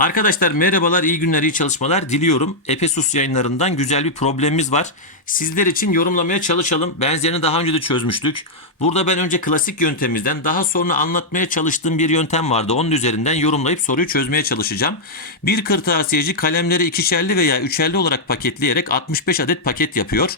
Arkadaşlar merhabalar, iyi günler, iyi çalışmalar diliyorum. Epesus yayınlarından güzel bir problemimiz var. Sizler için yorumlamaya çalışalım. Benzerini daha önce de çözmüştük. Burada ben önce klasik yöntemimizden daha sonra anlatmaya çalıştığım bir yöntem vardı. Onun üzerinden yorumlayıp soruyu çözmeye çalışacağım. Bir kırtasiyeci kalemleri ikişerli veya üçerli olarak paketleyerek 65 adet paket yapıyor.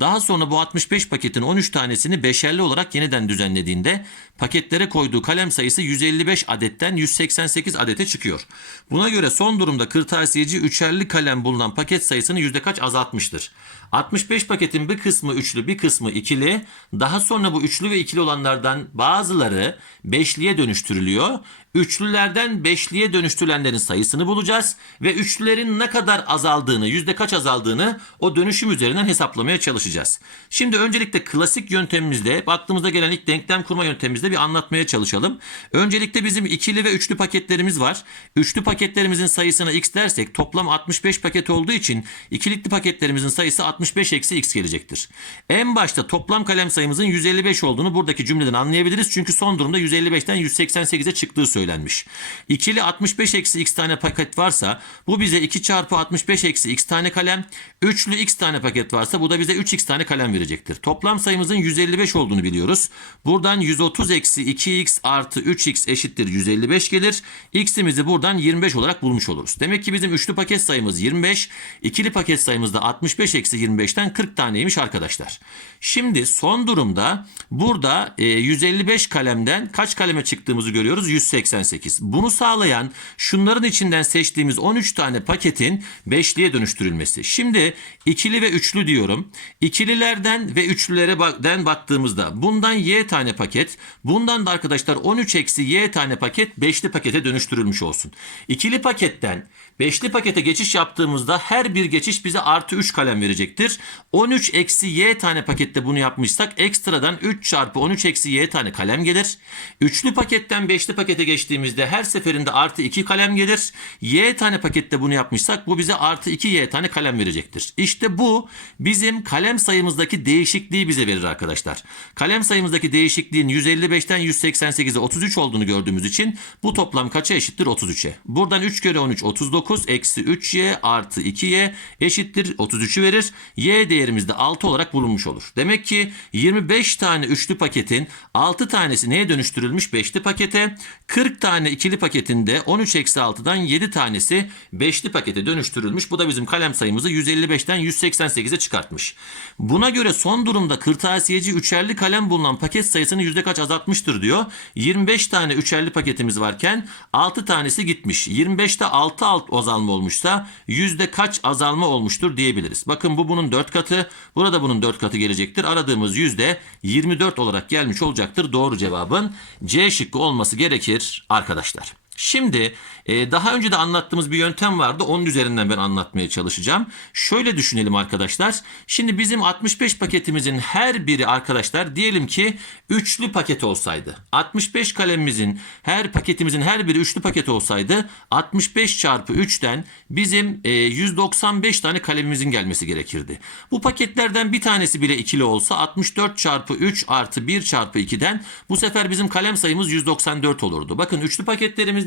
Daha sonra bu 65 paketin 13 tanesini beşerli olarak yeniden düzenlediğinde paketlere koyduğu kalem sayısı 155 adetten 188 adete çıkıyor. Buna göre son durumda kırtasiyeci üçerli kalem bulunan paket sayısını yüzde kaç azaltmıştır? 65 paketin bir kısmı üçlü bir kısmı ikili. Daha sonra bu üçlü ve ikili olanlardan bazıları beşliye dönüştürülüyor. Üçlülerden beşliye dönüştürülenlerin sayısını bulacağız ve üçlülerin ne kadar azaldığını, yüzde kaç azaldığını o dönüşüm üzerinden hesaplamaya çalışacağız. Şimdi öncelikle klasik yöntemimizde, baktığımızda gelen ilk denklem kurma yöntemimizde bir anlatmaya çalışalım. Öncelikle bizim ikili ve üçlü paketlerimiz var. Üçlü paketlerimizin sayısına x dersek toplam 65 paket olduğu için ikilikli paketlerimizin sayısı 65 eksi x gelecektir. En başta toplam kalem sayımızın 155 olduğunu buradaki cümleden anlayabiliriz. Çünkü son durumda 155'ten 188'e çıktığı söylenmiş. İkili 65 eksi x tane paket varsa bu bize 2 çarpı 65 eksi x tane kalem. Üçlü x tane paket varsa bu da bize 3x tane kalem verecektir. Toplam sayımızın 155 olduğunu biliyoruz. Buradan 130 eksi 2x artı 3x eşittir 155 gelir. X'imizi buradan 25 olarak bulmuş oluruz. Demek ki bizim üçlü paket sayımız 25. ikili paket sayımız da 65 eksi 25'ten 40 taneymiş arkadaşlar. Şimdi son durumda burada e, 155 kalemden kaç kaleme çıktığımızı görüyoruz? 188. Bunu sağlayan şunların içinden seçtiğimiz 13 tane paketin beşliye dönüştürülmesi. Şimdi ikili ve üçlü diyorum. İkililerden ve üçlülere bak- den baktığımızda bundan y tane paket, bundan da arkadaşlar 13 eksi y tane paket beşli pakete dönüştürülmüş olsun. İkili paketten beşli pakete geçiş yaptığımızda her bir geçiş bize artı 3 kalem verecektir. 13 eksi y tane pakette bunu yapmışsak ekstradan 3 çarpı 13 eksi y tane kalem gelir. Üçlü paketten beşli pakete geçtiğimizde her seferinde artı 2 kalem gelir. Y tane pakette bunu yapmışsak bu bize artı 2 y tane kalem verecektir. İşte bu bizim kalem sayımızdaki değişikliği bize verir arkadaşlar. Kalem sayımızdaki değişikliğin 155'ten 188'e 33 olduğunu gördüğümüz için bu toplam kaça eşittir? 33'e. Buradan 3 kere 13 39 eksi 3y artı 2y eşittir 33'ü verir. Y değerimiz de 6 olarak bulunmuş olur. Demek ki 25 tane üçlü paketin 6 tanesi neye dönüştürülmüş? Beşli pakete. 40 tane ikili paketinde 13 eksi 6'dan 7 tanesi beşli pakete dönüştürülmüş. Bu da bizim kalem sayımızı 155'ten 188'e çıkartmış. Buna göre son durumda kırtasiyeci üçerli kalem bulunan paket sayısını yüzde kaç azaltmıştır diyor. 25 tane üçerli paketimiz varken 6 tanesi gitmiş. 25'te 6 alt azalma olmuşsa yüzde kaç azalma olmuştur diyebiliriz. Bakın bu bunun 4 katı. Burada bunun 4 katı gelecektir. Aradığımız yüzde 24 olarak gelmiş olacaktır. Doğru cevabın C şıkkı olması gerekir arkadaşlar. Şimdi e, daha önce de anlattığımız bir yöntem vardı. Onun üzerinden ben anlatmaya çalışacağım. Şöyle düşünelim arkadaşlar. Şimdi bizim 65 paketimizin her biri arkadaşlar diyelim ki üçlü paket olsaydı. 65 kalemimizin her paketimizin her biri üçlü paket olsaydı 65 çarpı 3'ten bizim e, 195 tane kalemimizin gelmesi gerekirdi. Bu paketlerden bir tanesi bile ikili olsa 64 çarpı 3 artı 1 çarpı 2'den bu sefer bizim kalem sayımız 194 olurdu. Bakın üçlü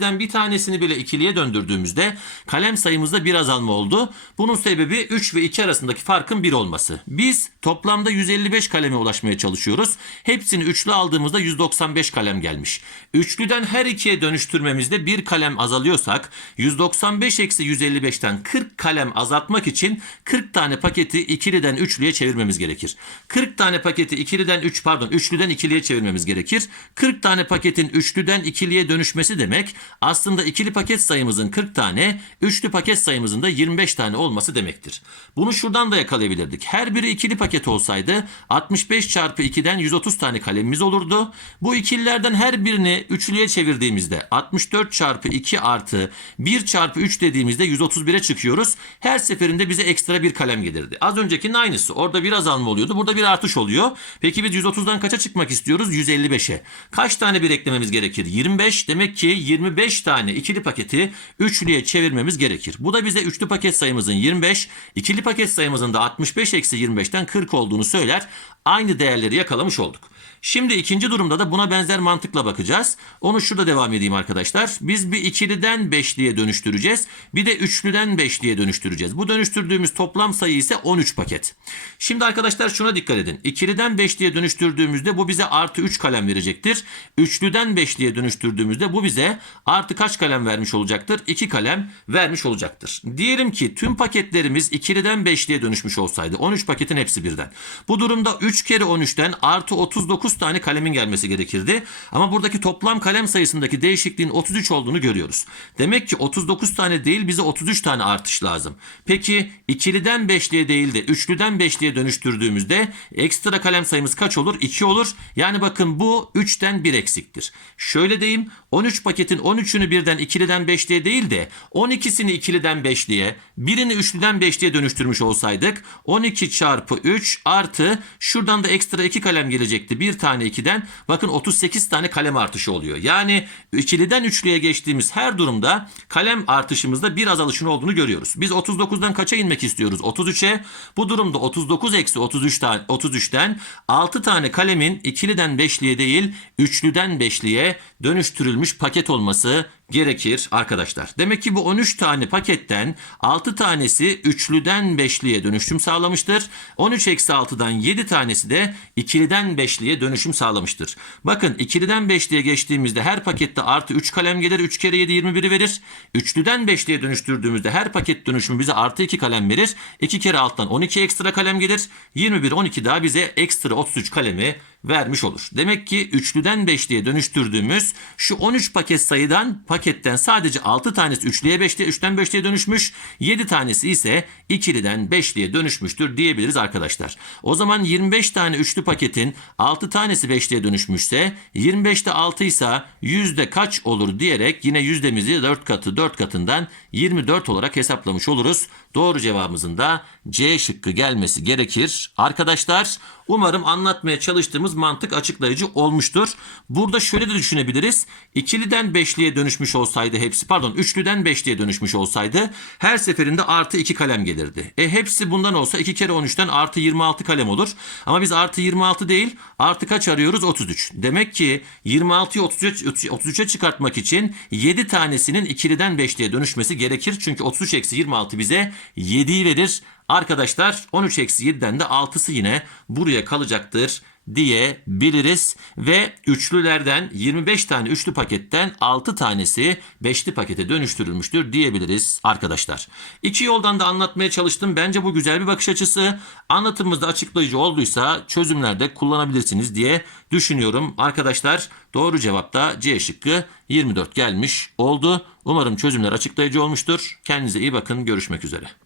paketlerimizden bir tanesini bile ikiliye döndürdüğümüzde kalem sayımızda bir azalma oldu. Bunun sebebi 3 ve 2 arasındaki farkın 1 olması. Biz toplamda 155 kaleme ulaşmaya çalışıyoruz. Hepsini üçlü aldığımızda 195 kalem gelmiş. Üçlüden her ikiye dönüştürmemizde bir kalem azalıyorsak 195 eksi 155'ten 40 kalem azaltmak için 40 tane paketi ikiliden üçlüye çevirmemiz gerekir. 40 tane paketi ikiliden 3 pardon üçlüden ikiliye çevirmemiz gerekir. 40 tane paketin üçlüden ikiliye dönüşmesi demek aslında ikili paket sayımızın 40 tane, üçlü paket sayımızın da 25 tane olması demektir. Bunu şuradan da yakalayabilirdik. Her biri ikili paket olsaydı 65 çarpı 2'den 130 tane kalemimiz olurdu. Bu ikililerden her birini üçlüye çevirdiğimizde 64 çarpı 2 artı 1 çarpı 3 dediğimizde 131'e çıkıyoruz. Her seferinde bize ekstra bir kalem gelirdi. Az öncekinin aynısı. Orada bir azalma oluyordu. Burada bir artış oluyor. Peki biz 130'dan kaça çıkmak istiyoruz? 155'e. Kaç tane bir eklememiz gerekir? 25. Demek ki 25 tane ikili paketi üçlüye çevirmemiz gerekir. Bu da bize üçlü paket sayımızın 25, ikili paket sayımızın da 65 eksi 25'ten 40 olduğunu söyler. Aynı değerleri yakalamış olduk. Şimdi ikinci durumda da buna benzer mantıkla bakacağız. Onu şurada devam edeyim arkadaşlar. Biz bir ikiliden beşliye dönüştüreceğiz. Bir de üçlüden beşliye dönüştüreceğiz. Bu dönüştürdüğümüz toplam sayı ise 13 paket. Şimdi arkadaşlar şuna dikkat edin. İkiliden beşliye dönüştürdüğümüzde bu bize artı 3 kalem verecektir. Üçlüden beşliye dönüştürdüğümüzde bu bize artı kaç kalem vermiş olacaktır? 2 kalem vermiş olacaktır. Diyelim ki tüm paketlerimiz ikiliden beşliye dönüşmüş olsaydı 13 paketin hepsi birden. Bu durumda 3 kere 13'ten artı 39 tane kalemin gelmesi gerekirdi. Ama buradaki toplam kalem sayısındaki değişikliğin 33 olduğunu görüyoruz. Demek ki 39 tane değil bize 33 tane artış lazım. Peki ikiliden beşliye değil de üçlüden beşliye dönüştürdüğümüzde ekstra kalem sayımız kaç olur? 2 olur. Yani bakın bu 3'ten 1 eksiktir. Şöyle diyeyim 13 paketin 13'ünü birden ikiliden beşliye değil de 12'sini ikiliden beşliye birini üçlüden beşliye dönüştürmüş olsaydık 12 çarpı 3 artı şuradan da ekstra 2 kalem gelecekti. Bir tane 2'den bakın 38 tane kalem artışı oluyor. Yani ikiliden üçlüye geçtiğimiz her durumda kalem artışımızda bir azalışın olduğunu görüyoruz. Biz 39'dan kaça inmek istiyoruz? 33'e. Bu durumda 39 eksi 33 tane 33'ten 6 tane kalemin ikiliden beşliye değil üçlüden beşliye dönüştürülmüş paket olması gerekir arkadaşlar. Demek ki bu 13 tane paketten 6 tanesi üçlüden beşliye dönüşüm sağlamıştır. 13 eksi 6'dan 7 tanesi de ikiliden beşliye dönüşüm sağlamıştır. Bakın ikiliden beşliye geçtiğimizde her pakette artı 3 kalem gelir. 3 kere 7 21'i verir. Üçlüden beşliye dönüştürdüğümüzde her paket dönüşümü bize artı 2 kalem verir. 2 kere alttan 12 ekstra kalem gelir. 21 12 daha bize ekstra 33 kalemi vermiş olur. Demek ki üçlüden beşliye dönüştürdüğümüz şu 13 paket sayıdan paketten sadece 6 tanesi üçlüye beşliye, üçten beşliye dönüşmüş. 7 tanesi ise ikiliden beşliye dönüşmüştür diyebiliriz arkadaşlar. O zaman 25 tane üçlü paketin 6 tanesi beşliye dönüşmüşse 25'te 6 ise yüzde kaç olur diyerek yine yüzdemizi 4 katı 4 katından 24 olarak hesaplamış oluruz. Doğru cevabımızın da C şıkkı gelmesi gerekir. Arkadaşlar umarım anlatmaya çalıştığımız mantık açıklayıcı olmuştur. Burada şöyle de düşünebiliriz. İkiliden beşliye dönüşmüş olsaydı hepsi pardon üçlüden beşliye dönüşmüş olsaydı her seferinde artı 2 kalem gelirdi. E hepsi bundan olsa 2 kere 13'ten artı 26 kalem olur. Ama biz artı 26 değil artı kaç arıyoruz? 33. Demek ki 26'yı 33'e 33'e çıkartmak için 7 tanesinin ikiliden beşliye dönüşmesi gerekir. Çünkü 33 eksi 26 bize 7'yi verir. Arkadaşlar 13 eksi 7'den de 6'sı yine buraya kalacaktır diyebiliriz. Ve üçlülerden 25 tane üçlü paketten 6 tanesi beşli pakete dönüştürülmüştür diyebiliriz arkadaşlar. İki yoldan da anlatmaya çalıştım. Bence bu güzel bir bakış açısı. Anlatımımızda açıklayıcı olduysa çözümlerde kullanabilirsiniz diye düşünüyorum. Arkadaşlar doğru cevap da C şıkkı 24 gelmiş oldu. Umarım çözümler açıklayıcı olmuştur. Kendinize iyi bakın. Görüşmek üzere.